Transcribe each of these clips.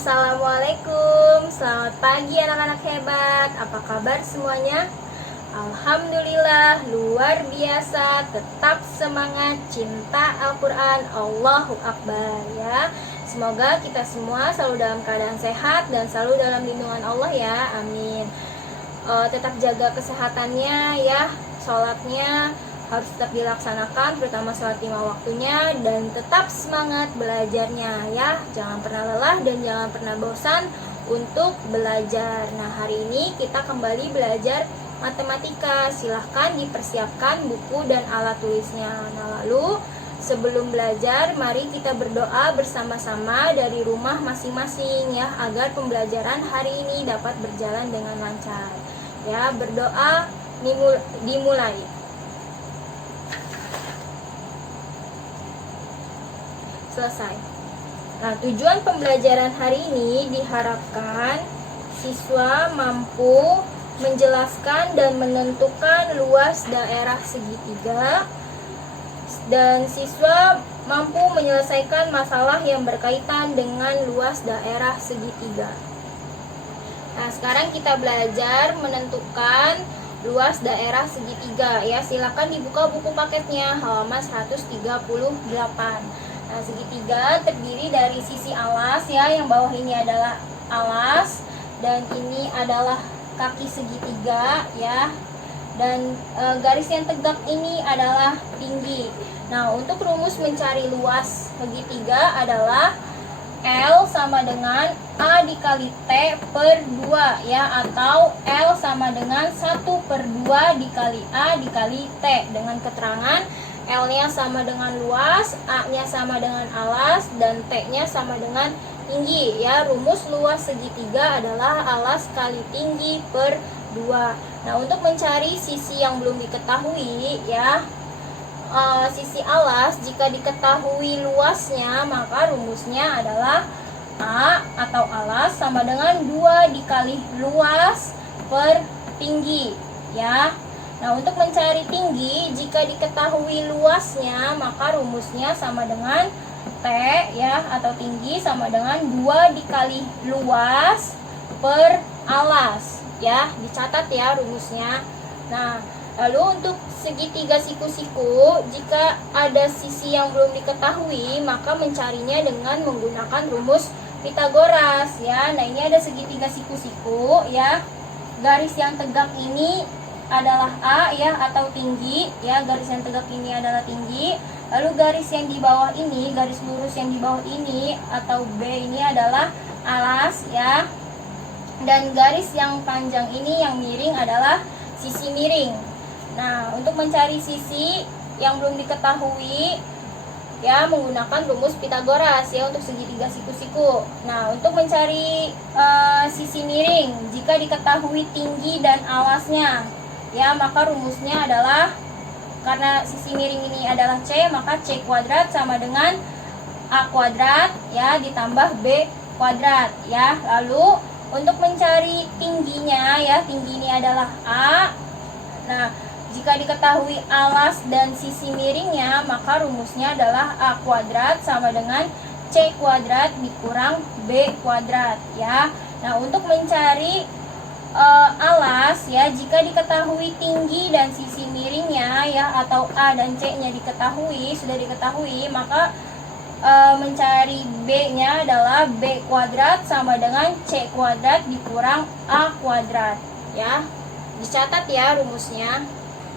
Assalamualaikum, selamat pagi anak-anak hebat. Apa kabar semuanya? Alhamdulillah, luar biasa. Tetap semangat, cinta Al-Quran, Allahu Akbar ya. Semoga kita semua selalu dalam keadaan sehat dan selalu dalam lindungan Allah ya, amin. Tetap jaga kesehatannya ya, sholatnya harus tetap dilaksanakan, terutama sholat 5 waktunya, dan tetap semangat belajarnya ya. Jangan pernah lelah dan jangan pernah bosan untuk belajar. Nah, hari ini kita kembali belajar matematika. Silahkan dipersiapkan buku dan alat tulisnya. Nah, lalu sebelum belajar, mari kita berdoa bersama-sama dari rumah masing-masing ya, agar pembelajaran hari ini dapat berjalan dengan lancar. Ya, berdoa dimulai. Selesai. Nah, tujuan pembelajaran hari ini diharapkan siswa mampu menjelaskan dan menentukan luas daerah segitiga, dan siswa mampu menyelesaikan masalah yang berkaitan dengan luas daerah segitiga. Nah, sekarang kita belajar menentukan luas daerah segitiga ya. Silakan dibuka buku paketnya halaman 138. Nah, segitiga terdiri dari sisi alas ya, yang bawah ini adalah alas dan ini adalah kaki segitiga ya, dan garis yang tegak ini adalah tinggi. Nah, untuk rumus mencari luas segitiga adalah L sama dengan A dikali T per 2 ya, atau L sama dengan 1/2 dikali A dikali T, dengan keterangan L-nya sama dengan luas, A-nya sama dengan alas, dan T-nya sama dengan tinggi ya. Rumus luas segitiga adalah alas kali tinggi per 2. Nah, untuk mencari sisi yang belum diketahui ya, sisi alas, jika diketahui luasnya, maka rumusnya adalah A atau alas sama dengan 2 dikali luas per tinggi ya. Nah, untuk mencari tinggi, jika diketahui luasnya, maka rumusnya sama dengan T ya, atau tinggi sama dengan 2 dikali luas per alas ya. Dicatat ya rumusnya. Nah, lalu untuk segitiga siku-siku, jika ada sisi yang belum diketahui, maka mencarinya dengan menggunakan rumus Pitagoras ya. Nah, ini ada segitiga siku-siku ya. Garis yang tegak ini adalah A ya, atau tinggi ya. Garis yang tegak ini adalah tinggi. Lalu garis yang di bawah ini, garis lurus yang di bawah ini atau B ini adalah alas ya. Dan garis yang panjang ini yang miring adalah sisi miring. Nah, untuk mencari sisi yang belum diketahui ya, menggunakan rumus Pitagoras ya untuk segitiga siku-siku. Nah, untuk mencari sisi miring, jika diketahui tinggi dan alasnya ya, maka rumusnya adalah, karena sisi miring ini adalah C, maka C kuadrat sama dengan A kuadrat ya, ditambah B kuadrat ya. Lalu untuk mencari tingginya ya, tinggi ini adalah A. Nah, jika diketahui alas dan sisi miringnya, maka rumusnya adalah A kuadrat sama dengan C kuadrat dikurang B kuadrat ya. Nah, untuk mencari alas ya, jika diketahui tinggi dan sisi miringnya ya, atau A dan C nya sudah diketahui, maka mencari B nya adalah B kuadrat sama dengan C kuadrat dikurang A kuadrat ya. Dicatat ya rumusnya.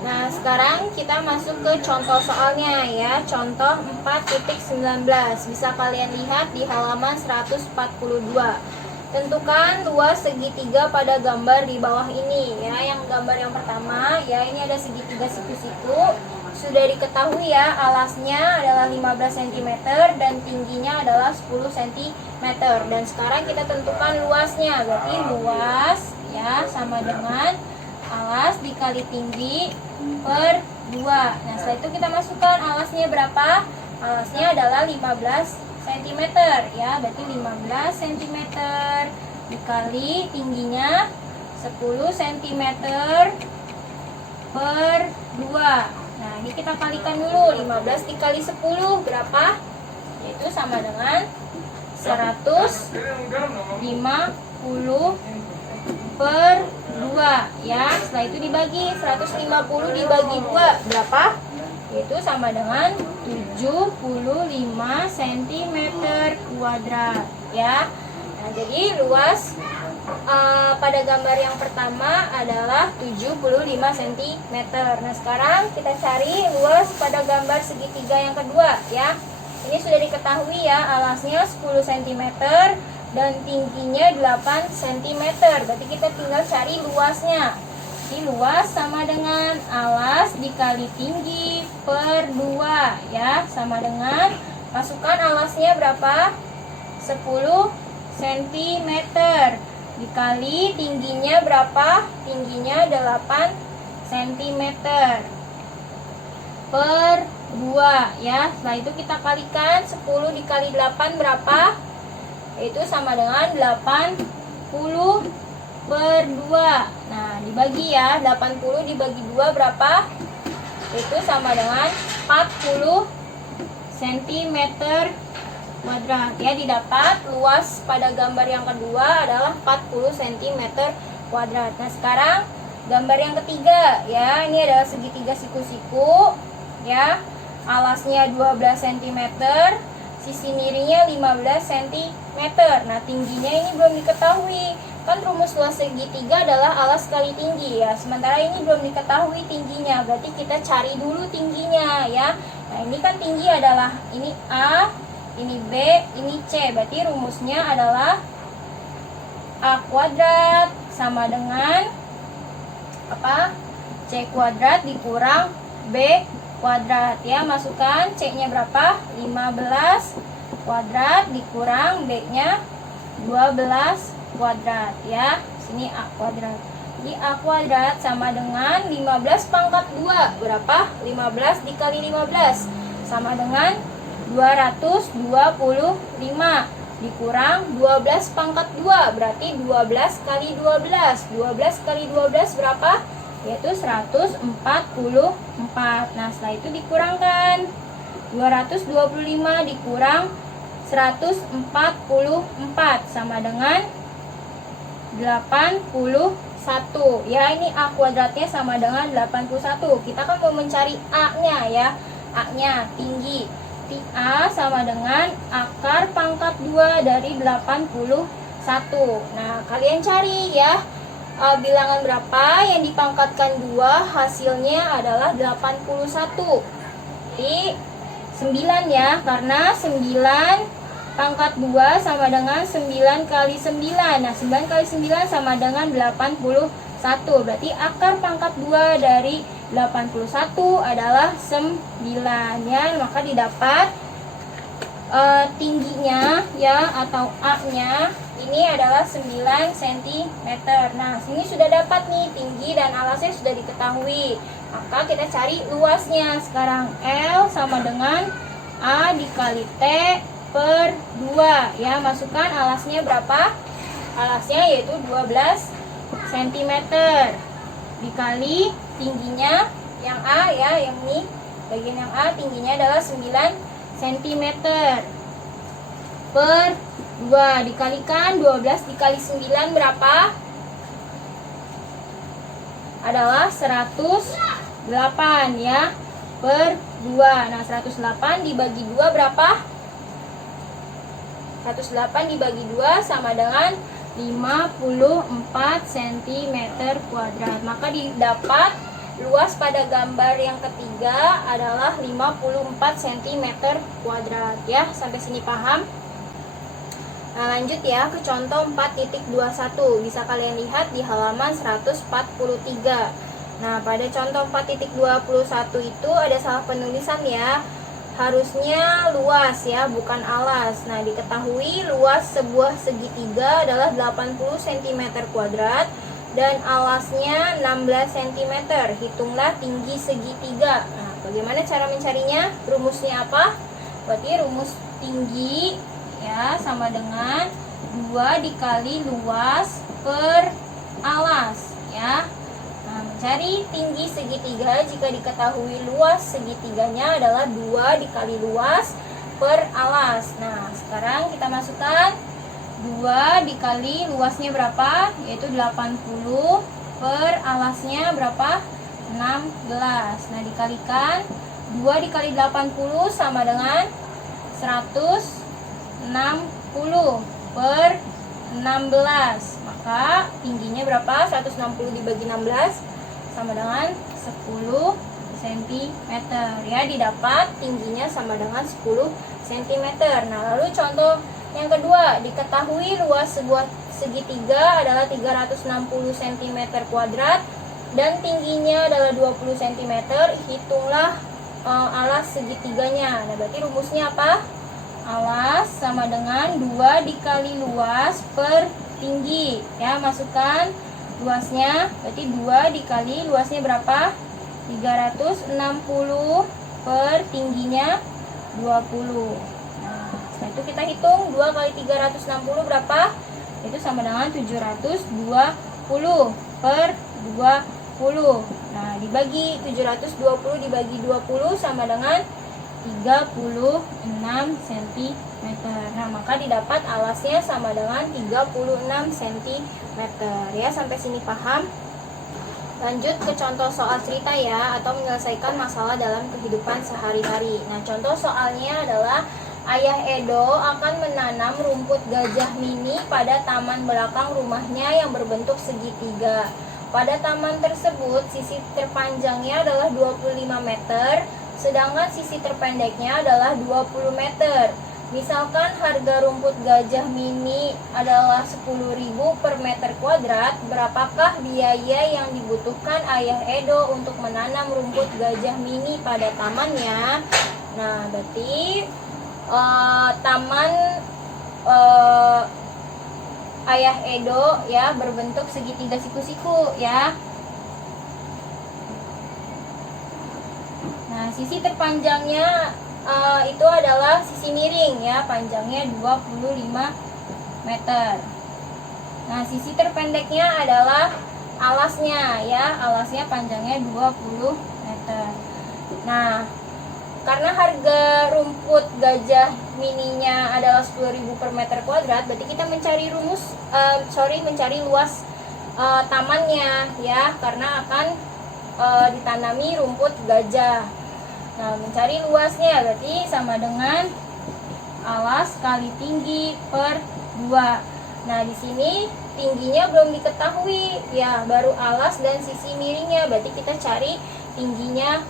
Nah, sekarang kita masuk ke contoh soalnya ya. Contoh 4.19 bisa kalian lihat di halaman 142. Tentukan luas segitiga pada gambar di bawah ini ya. Yang gambar yang pertama ya, ini ada segitiga siku-siku. Sudah diketahui ya, alasnya adalah 15 cm dan tingginya adalah 10 cm. Dan sekarang kita tentukan luasnya. Berarti luas ya sama dengan alas dikali tinggi per 2. Nah, setelah itu kita masukkan alasnya berapa? Alasnya adalah 15 cm ya, berarti 15 cm dikali tingginya 10 cm per 2. Nah, ini kita kalikan dulu. 15 dikali 10 berapa? Yaitu sama dengan 150 per 2 ya. Setelah itu dibagi 150 dibagi 2 berapa? Itu sama dengan 75 cm kuadrat ya. Nah, jadi luas pada gambar yang pertama adalah 75 cm. Nah, sekarang kita cari luas pada gambar segitiga yang kedua ya. Ini sudah diketahui ya, alasnya 10 cm dan tingginya 8 cm. Berarti kita tinggal cari luasnya. Jadi luas sama dengan alas dikali tinggi per 2 ya, sama dengan, masukkan alasnya berapa? 10 cm dikali tingginya berapa? Tingginya 8 cm per 2 ya. Setelah itu kita kalikan 10 dikali 8 berapa? Itu sama dengan 80 per 2. Nah, dibagi ya, 80 dibagi 2 berapa? Itu sama dengan 40 cm kuadrat ya. Didapat luas pada gambar yang kedua adalah 40 cm kuadrat. Nah, sekarang gambar yang ketiga ya, ini adalah segitiga siku-siku ya. Alasnya 12 cm, sisi miringnya 15 cm. Nah, tingginya ini belum diketahui. Kan rumus luas segitiga adalah alas kali tinggi ya. Sementara ini belum diketahui tingginya. Berarti kita cari dulu tingginya ya. Nah, ini kan tinggi adalah ini A, ini B, ini C. Berarti rumusnya adalah A kuadrat sama dengan apa? C kuadrat dikurang B kuadrat ya. Masukkan C-nya berapa? 15 kuadrat dikurang B-nya 12 kuadrat ya. Sini A kuadrat. Jadi A kuadrat sama dengan 15 pangkat 2 berapa? 15 dikali 15 sama dengan 225 dikurang 12 pangkat 2 berarti 12 kali 12. 12 kali 12 berapa? Yaitu 144. Nah, setelah itu dikurangkan 225 dikurang 144 sama dengan 81 ya. Ini A kuadratnya sama dengan 81. Kita kan mau mencari A-nya ya. A-nya tinggi. A sama dengan akar pangkat 2 dari 81. Nah, kalian cari ya, bilangan berapa yang dipangkatkan 2 hasilnya adalah 81. Jadi 9 ya, karena 9 pangkat 2 sama dengan 9 kali 9. Nah, 9 kali 9 sama dengan 81. Berarti akar pangkat 2 dari 81 adalah 9 ya. Maka didapat tingginya ya, atau A-nya ini adalah 9 cm. Nah, sini sudah dapat nih tinggi dan alasnya sudah diketahui. Maka kita cari luasnya. Sekarang L sama dengan A dikali T per 2 ya. Masukkan alasnya berapa? Alasnya yaitu 12 cm dikali tingginya yang A ya, yang ini bagian yang A tingginya adalah 9 cm per 2 dikalikan 12 dikali 9 berapa? Adalah 108 ya, per 2. Nah, 108 dibagi 2 berapa? 108 dibagi 2 sama dengan 54 cm kuadrat. Maka didapat luas pada gambar yang ketiga adalah 54 cm kuadrat ya. Sampai sini paham? Nah, lanjut ya ke contoh 4.21. Bisa kalian lihat di halaman 143. Nah, pada contoh 4.21 itu ada salah penulisan ya. Harusnya luas ya, bukan alas. Nah, diketahui luas sebuah segitiga adalah 80 cm kuadrat dan alasnya 16 cm. Hitunglah tinggi segitiga. Nah, bagaimana cara mencarinya? Rumusnya apa? Berarti rumus tinggi ya sama dengan 2 dikali luas per alas ya. Nah, mencari tinggi segitiga jika diketahui luas segitiganya adalah 2 dikali luas per alas. Nah, sekarang kita masukkan 2 dikali luasnya berapa? Yaitu 80 per alasnya berapa? 16. Nah, dikalikan 2 dikali 80 sama dengan 160 per 16. Maka tingginya berapa? 160 dibagi 16 sama dengan 10 cm. Ya, didapat tingginya sama dengan 10 cm. Nah, lalu contoh yang kedua, diketahui luas sebuah segitiga adalah 360 cm kuadrat dan tingginya adalah 20 cm. Hitunglah alas segitiganya. Nah, berarti rumusnya apa? Alas sama dengan 2 dikali luas per tinggi. Ya, masukkan luasnya. Berarti 2 dikali luasnya berapa? 360 per tingginya 20. Nah, setelah itu kita hitung 2 kali 360 berapa? Itu sama dengan 720 per 20. Nah, dibagi 720 dibagi 20 sama dengan 36 cm. Nah, maka didapat alasnya sama dengan 36 cm. Ya, sampai sini paham? Lanjut ke contoh soal cerita ya, atau menyelesaikan masalah dalam kehidupan sehari-hari. Nah, contoh soalnya adalah Ayah Edo akan menanam rumput gajah mini pada taman belakang rumahnya yang berbentuk segitiga. Pada taman tersebut, sisi terpanjangnya adalah 25 meter, sedangkan sisi terpendeknya adalah 20 meter. Misalkan harga rumput gajah mini adalah 10.000 per meter kuadrat, berapakah biaya yang dibutuhkan Ayah Edo untuk menanam rumput gajah mini pada tamannya? Nah, berarti taman Ayah Edo ya berbentuk segitiga siku-siku ya. Nah, sisi terpanjangnya itu adalah sisi miring ya, panjangnya 25 meter. Nah, sisi terpendeknya adalah alasnya ya, alasnya panjangnya 20 meter. Nah, karena harga rumput gajah mininya adalah 10.000 per meter kuadrat, berarti kita mencari mencari luas tamannya ya, karena akan ditanami rumput gajah. Nah, mencari luasnya berarti sama dengan alas kali tinggi per 2. Nah, di sini tingginya belum diketahui ya, baru alas dan sisi miringnya. Berarti kita cari tingginya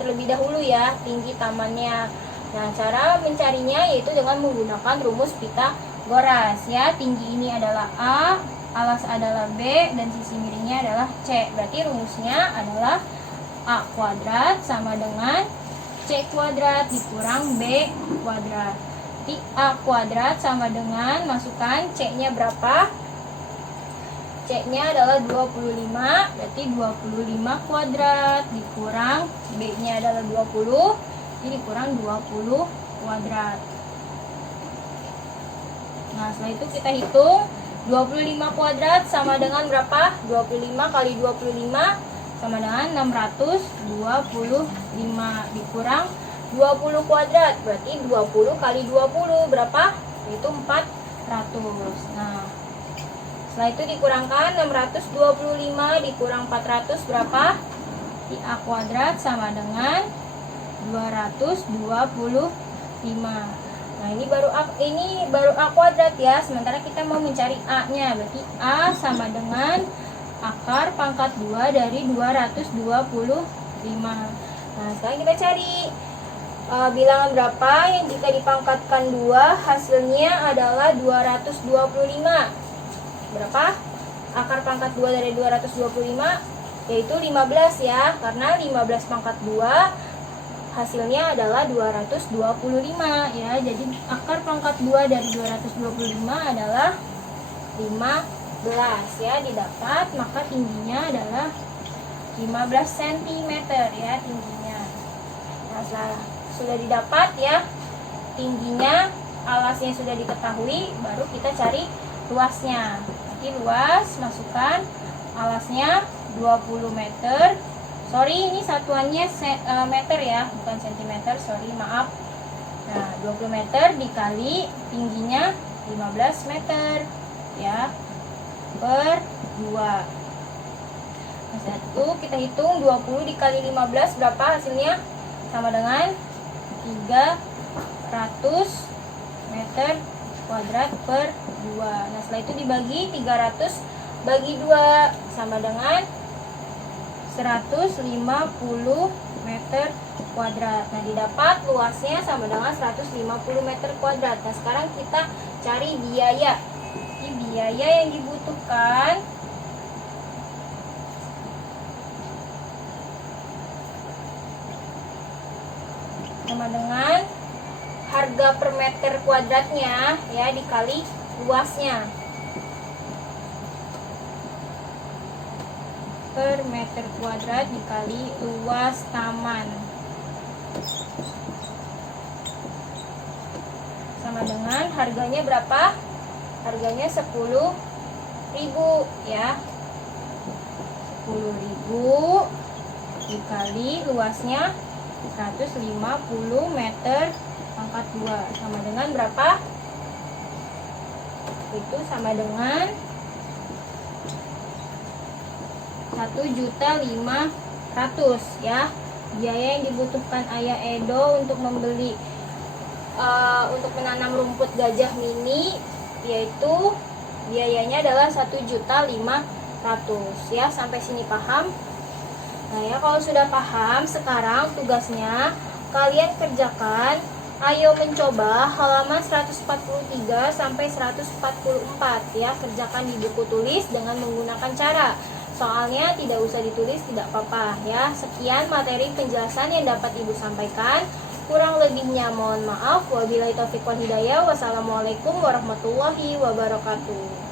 terlebih dahulu ya, tinggi tamannya. Nah, cara mencarinya yaitu dengan menggunakan rumus Pythagoras ya. Tinggi ini adalah A, alas adalah B, dan sisi miringnya adalah C. Berarti rumusnya adalah A kuadrat sama dengan C kuadrat dikurang B kuadrat. Jadi A kuadrat sama dengan, masukkan C-nya berapa? C-nya adalah 25, berarti 25 kuadrat dikurang B-nya adalah 20, jadi dikurang 20 kuadrat. Nah, setelah itu kita hitung 25 kuadrat sama dengan berapa? 25 kali 25 sama dengan 625 dikurang 20 kuadrat, berarti 20 kali 20 berapa? Itu 400. Nah, setelah itu dikurangkan 625 dikurang 400 berapa? Di A kuadrat sama dengan 225. Nah, ini baru A kuadrat ya. Sementara kita mau mencari A-nya, berarti A sama dengan akar pangkat 2 dari 225. Nah, sekarang kita cari bilangan berapa yang jika dipangkatkan 2 hasilnya adalah 225. Berapa? Akar pangkat 2 dari 225 yaitu 15 ya, karena 15 pangkat 2 hasilnya adalah 225 ya. Jadi akar pangkat 2 dari 225 adalah 15 ya, didapat, maka tingginya adalah 15 cm ya tingginya. Nah, sudah didapat ya tingginya, alasnya sudah diketahui, baru kita cari luasnya. Jadi luas, masukkan alasnya 20 meter. Sorry, ini satuannya meter ya, bukan cm, sorry, maaf. Nah, 20 meter dikali tingginya 15 meter ya, per 2. Nah, satu kita hitung 20 dikali 15 berapa hasilnya? Sama dengan 300 meter kuadrat per 2. Nah, setelah itu dibagi 300 bagi 2 sama dengan 150 meter kuadrat. Nah, didapat luasnya sama dengan 150 meter kuadrat. Nah, sekarang kita cari biaya. Jadi biaya yang dibutuhkan sama dengan harga per meter kuadratnya ya dikali luasnya. Per meter kuadrat dikali luas taman sama dengan harganya berapa? Harganya 10.000 ya. 10.000 dikali luasnya 150 meter pangkat 2 sama dengan berapa? Itu sama dengan 1.500.000 ya. Biaya yang dibutuhkan Ayah Edo untuk membeli untuk menanam rumput gajah mini yaitu biayanya adalah 1.500.000 ya. Sampai sini paham? Nah ya, kalau sudah paham, sekarang tugasnya kalian kerjakan. Ayo mencoba halaman 143 sampai 144 ya. Kerjakan di buku tulis dengan menggunakan cara. Soalnya tidak usah ditulis, tidak apa-apa ya. Sekian materi penjelasan yang dapat Ibu sampaikan. Kurang lebihnya mohon maaf. Wabillahi taufiq wal hidayah. Wassalamualaikum warahmatullahi wabarakatuh.